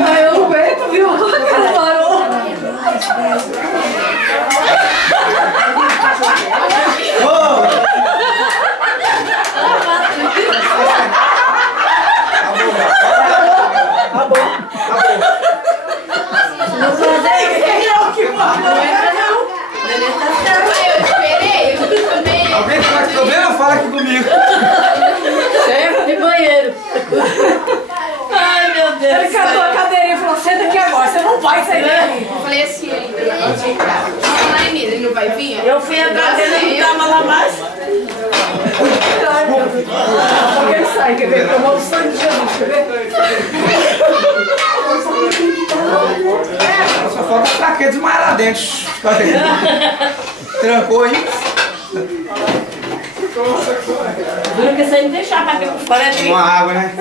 Mas eu não aguento, viu? Aquela barulho. Alguém tá aqui vendo? Fala aqui comigo. Serve de banheiro. Ai, meu Deus. Ele catou a cadeirinha e falou: senta aqui agora, você não vai sair daqui. Eu falei assim, ele não vai vir? Eu fui atrás dele e não tava lá mais. Porque ele sai, quer ver? Tomou o sangue de Jesus, quer ver? Só falta pra quê? Desmaiar lá dentro. Trancou aí. Dura que você não deixar pra ter 40 Uma água, né?